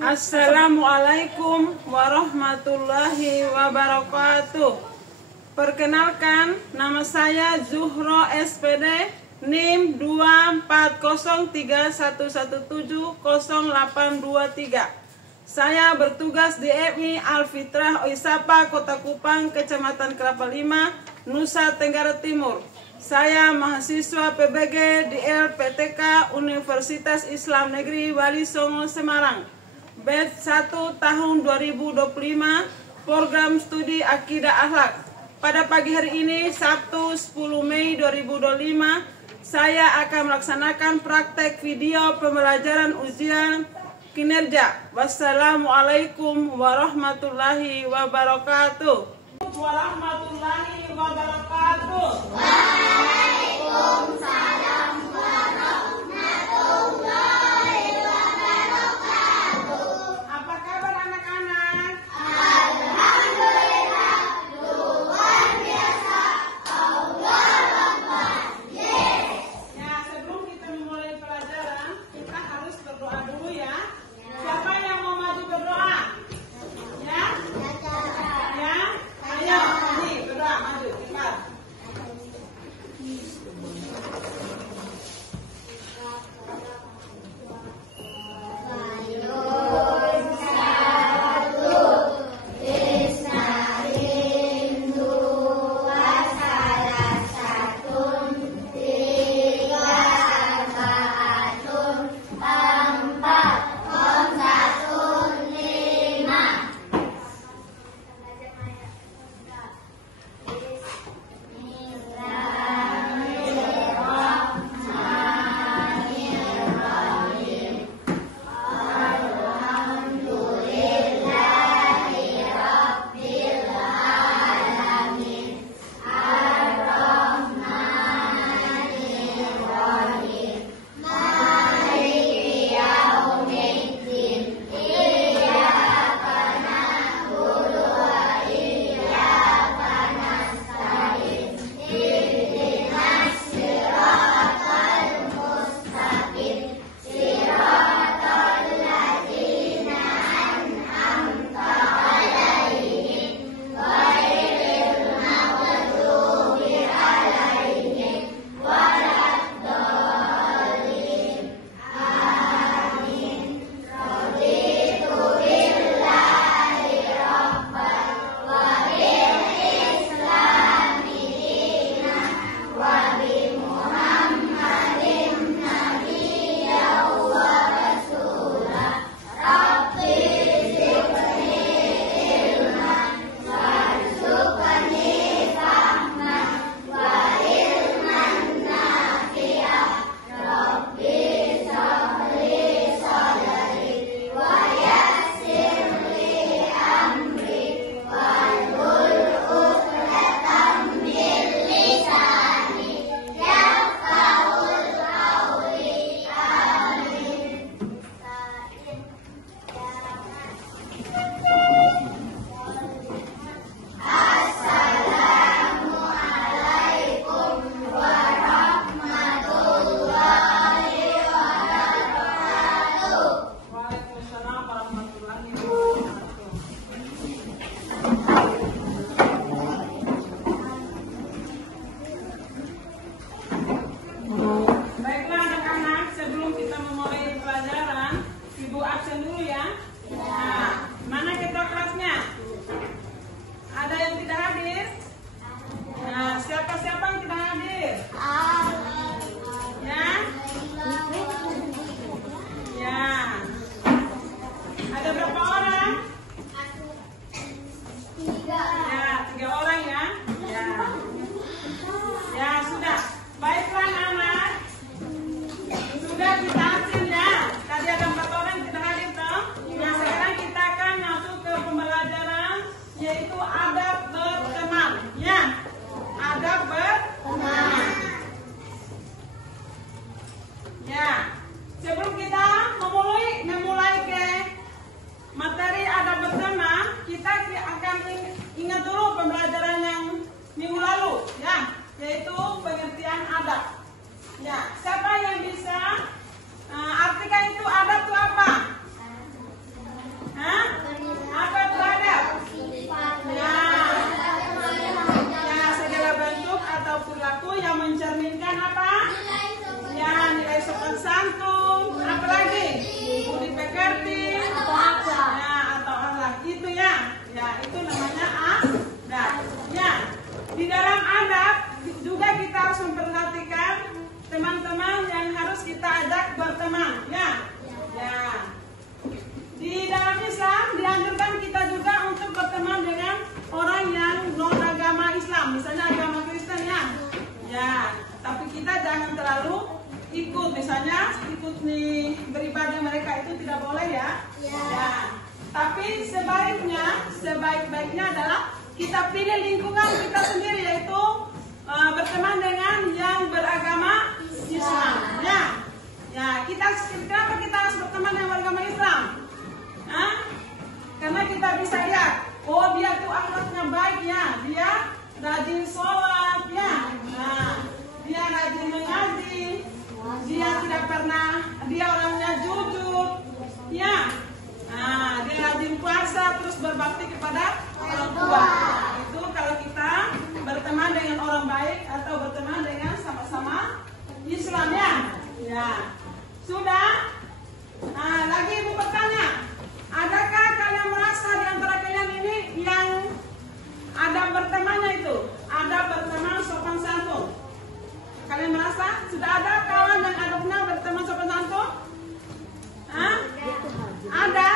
Assalamualaikum warahmatullahi wabarakatuh. Perkenalkan, nama saya Zuhro SPD, NIM 24031170823. Saya bertugas di MI Al-Fitrah Oisapa, Kota Kupang, Kecamatan Kelapa Lima, Nusa Tenggara Timur. Saya mahasiswa PBG di LPTK Universitas Islam Negeri Wali Songo Semarang, batch 1 tahun 2025, program studi Akidah Akhlak. Pada pagi hari ini, Sabtu 10 Mei 2025, saya akan melaksanakan praktek video pembelajaran ujian kinerja. Wassalamualaikum warahmatullahi wabarakatuh. Warahmatullahi wabarakatuh. Waalaikumsalam warahmatullahi wabarakatuh. Apa kabar anak-anak? Alhamdulillah, luar biasa. Allah Akbar. Yes. Ya, sebelum kita memulai pelajaran, kita harus berdoa dulu ya. Siapa yang mau maju berdoa? Ya? Ya? Ayo, nih berdoa maju, cepat. kita jangan terlalu ikut, misalnya ikut nih beribadah mereka itu tidak boleh ya. Ya. Tapi sebaik-baiknya adalah kita pilih lingkungan kita sendiri, yaitu berteman dengan yang beragama Islam. Ya, kenapa kita harus berteman dengan beragama Islam? Karena kita bisa lihat, oh dia tuh akhlaknya baik ya, dia rajin sholat ya, dia rajin mengaji, dia tidak pernah, dia orangnya jujur ya, dia rajin puasa, terus berbakti kepada orang tua. Itu kalau kita berteman dengan orang baik atau berteman dengan sama-sama Islam ya. Sudah. Lagi ibu bertanya, adakah kalian merasa di antara kalian ini yang ada bertemannya itu, ada berteman sopan santun? Kalian merasa sudah ada kawan yang ada benar berteman sopan santun? Ada?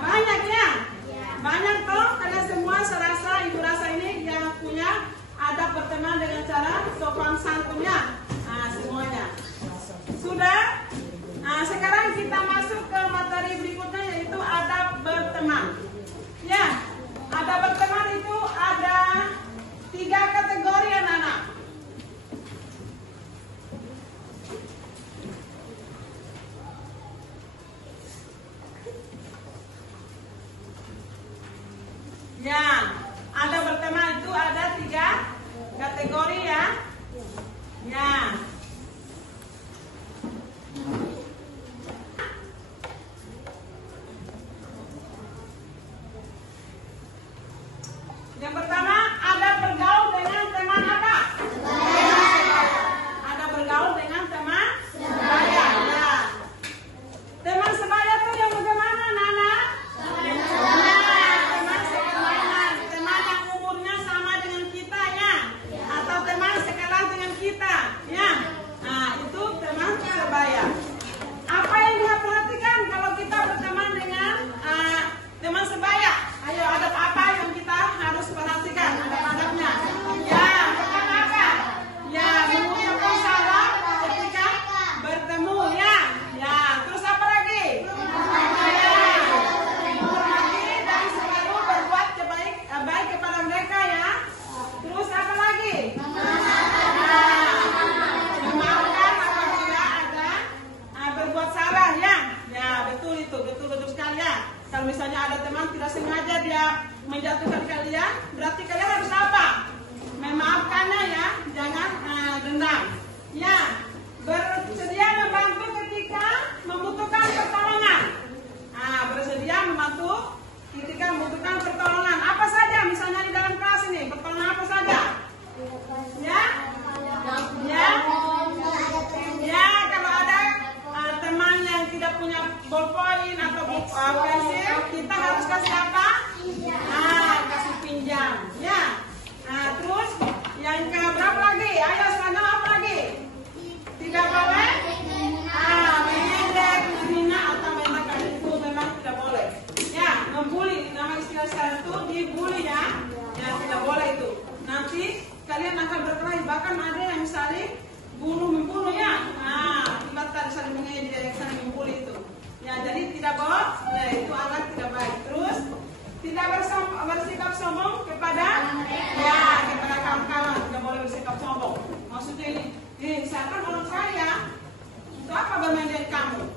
Banyak ya? Banyak toh kalian semua, serasa ibu rasa ini yang punya adab berteman dengan cara sopan santunnya. Semuanya sudah. Sekarang kita masuk ke materi berikutnya, yaitu adab berteman. Ya, adab berteman itu ada 3 kategori anak-anak. Ya, adab berteman itu ada 3 kategori ya. Ya. Yang pertama, ada bergaul dengan teman apa? Ada bergaul dengan teman sebaya. Ya. Teman sebaya itu yang bagaimana, Nana? Teman sepermainan, teman yang umurnya sama dengan kita ya, atau teman sekelas dengan kita ya. Itu teman sebaya. Apa yang diperhatikan kalau kita berteman dengan teman sebaya? Ayo, adab apa yang kita harus perhatikan? Adab-adabnya. Ya, pertama apa? Ya, mengucapkan salam ketika bertemu ya. Ya, terus apa lagi? Ya, menghormati dan selalu berbuat baik kepada mereka ya. Terus apa lagi? Memaafkan apabila ada berbuat salah ya. Ya, betul itu, betul sekali ya. Kalau misalnya ada teman tidak sengaja dia menjatuhkan kalian, berarti kalian harus apa? Memaafkannya ya, jangan dendam. Ya, bersedia membantu ketika membutuhkan pertolongan. Bersedia membantu ketika membutuhkan pertolongan. Apa saja, misalnya di dalam kelas ini, pertolongan apa saja? Ya, kalau ada teman yang tidak punya ballpoint atau pensil, kita harus kasih apa? Kasih pinjam ya. Terus yang ke berapa lagi? Ayo sekarang apa lagi? Tidak boleh mengejek, menghina atau menekan, itu memang tidak boleh ya. Membuli, nama istilah sekarang itu dibully ya. Ya, tidak boleh itu. Nanti kalian akan berkelahi, bahkan ada yang saling membunuh ya. Akibat saling mengejek, saling membuli itu. Ya, jadi tidak boleh, itu alat tidak baik. Terus tidak bersikap sombong kepada kawan-kawan, tidak boleh bersikap sombong. Maksudnya ini, misalkan orang kaya, itu apa bermain dengan kamu?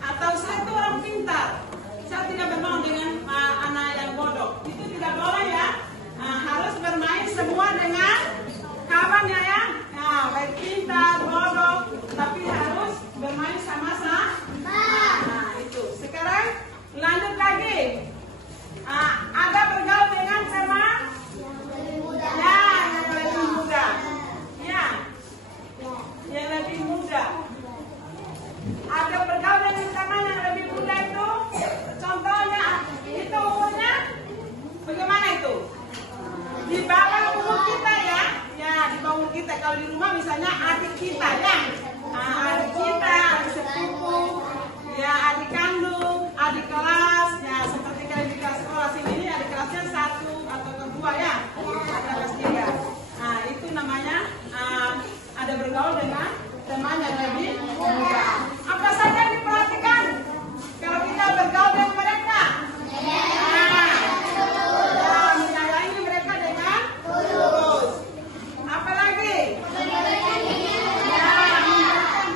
Atau saya itu orang pintar, saya tidak bermain dengan anak yang bodoh. Itu tidak boleh ya. Harus bermain semua dengan kawannya ya. Baik pintar, bodoh, tapi harus bermain sama-sama. Itu. Sekarang lanjut lagi. Ada bergaul dengan teman ya, yang lebih muda. Ya, yang lebih muda. Ada bergaul bergaul dengan teman yang lebih muda. Apa saja yang diperhatikan kalau kita bergaul dengan mereka? Menyayangi mereka dengan tulus. Apalagi? Memberikan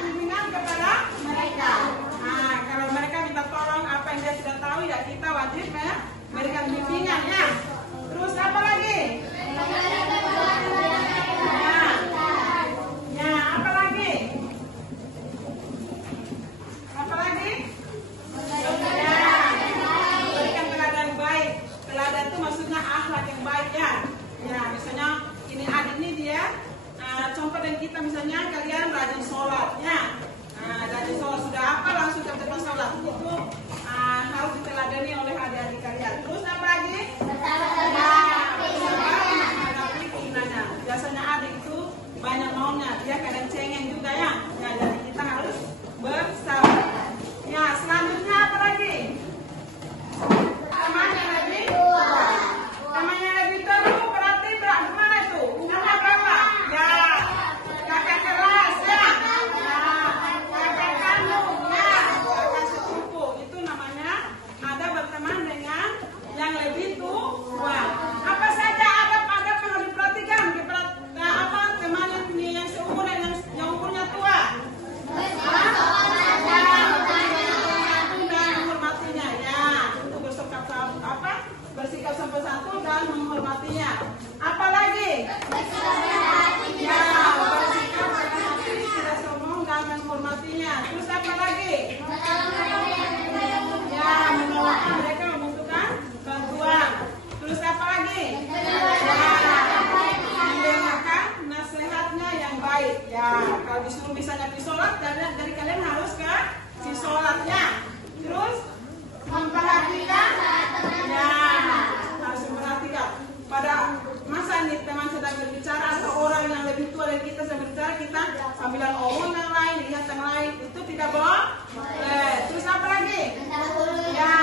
bimbingan kepada mereka. Kalau mereka minta tolong apa yang dia tidak tahu, ya kita wajib memberikan bimbingan ya. Terus apa lagi? Apa lagi? Berikan teladan baik. Teladan itu maksudnya akhlak yang baik ya. Ya, misalnya ini adik ini dia contoh dan kita misalnya kalian rajin sholat ya. Rajin sholat sudah apa langsung ke tempat sholat itu harus diteladani oleh adik-adik kalian. Terus apa lagi? Menghadapi keinginannya. Biasanya adik itu banyak maunya, dia kadang cengeng juga ya. Jadi kita harus bersabar. Ya, selanjutnya apa lagi? Teman yang lebih tua. Teman yang lebih tua itu berarti gimana itu? Umurnya berapa? Ya, kakak kelas ya. Kakak kandung ya. Kakak sepupu itu namanya ada berteman dengan yang lebih tua. Apa saja adab-adab yang harus diperhatikan? Teman yang seumur dan yang umurnya tua. Menghormatinya ya, itu bersikap sampai satu dan menghormatinya. Apalagi? Ya, bersikap sampai hati, tidak sombong dan menghormatinya. Terus apa lagi? Ya, menolong mereka membutuhkan bantuan. Terus apa lagi? Mendengarkan nasihatnya yang baik. Ya, kalau disuruh misalnya di sholat, dari kalian harus ke si sholatnya. Terus memperhatikan, ya harus memperhatikan. Pada masa ini teman sedang berbicara atau orang yang lebih tua dari kita sedang berbicara, kita sambilan omong yang lain, lihat yang lain, itu tidak boleh. Terus apa lagi? Ya,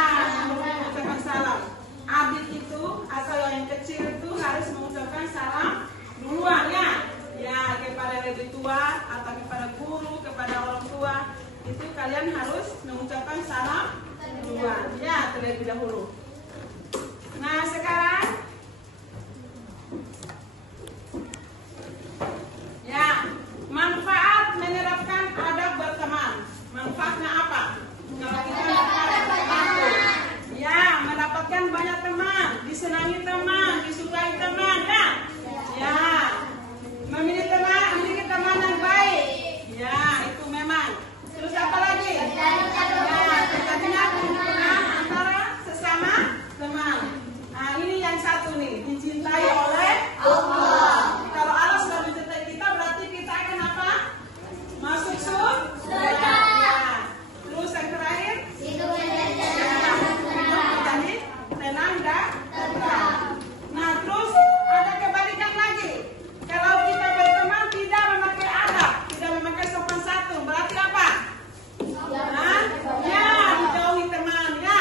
mengucapkan salam. Adik itu atau yang kecil itu harus mengucapkan salam duluan ya. Ya, kepada lebih tua atau kepada guru, kepada orang tua, itu kalian harus mengucapkan salam duluan ya, terlebih dahulu. Nah, sekarang ya, manfaat menerapkan adab berteman. Manfaatnya apa? Kalau kita mendapatkan ya, mendapatkan banyak teman, disenangi teman, disukai teman ya. Ya, memiliki teman yang baik. Ya, itu memang. Terus apa lagi? Ya, terjadinya kerukunan antara sesama teman. Nah, ini yang satu nih, dicintai oleh Allah. Kalau Allah sudah mencintai kita, berarti kita akan apa? Masuk surga. Terus yang terakhir, hidup menjadi tenang dan tentram. Nah, terus ada kebalikan lagi. Kalau kita berteman tidak memakai adab, tidak memakai sopan santun, berarti apa? Ya, dijauhi teman ya.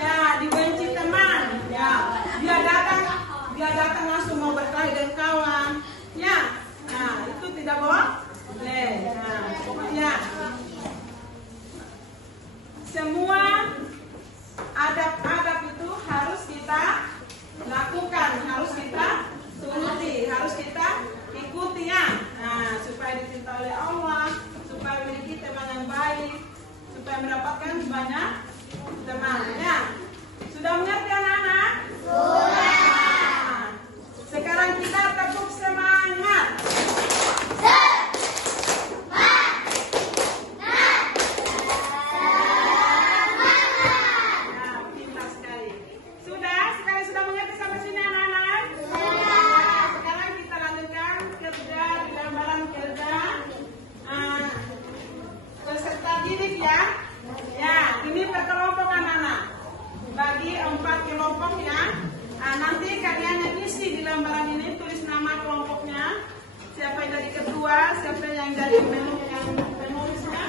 Ya, dibenci teman. Ya, dia datang langsung mau berkelahi dengan kawan. Ya, nah itu tidak boleh. Nah, pokoknya semua adab-adab itu harus kita lakukan, harus kita turuti, harus kita ikuti ya. Nah, supaya dicintai oleh Allah, supaya memiliki teman yang baik, supaya mendapatkan banyak teman ya. Sudah mengerti anak-anak? Sudah. Sekarang kita tepuk semangat. Sudah mengerti sampai sini anak-anak? Sudah. Sekarang kita lanjutkan kerja di lembaran kerja peserta didik ya. Ya, ini perkelompok anak-anak. Bagi 4 kelompok ya. Nanti kalian yang isi di lembaran ini, tulis nama kelompoknya. Siapa yang jadi ketua, siapa yang jadi penulisnya.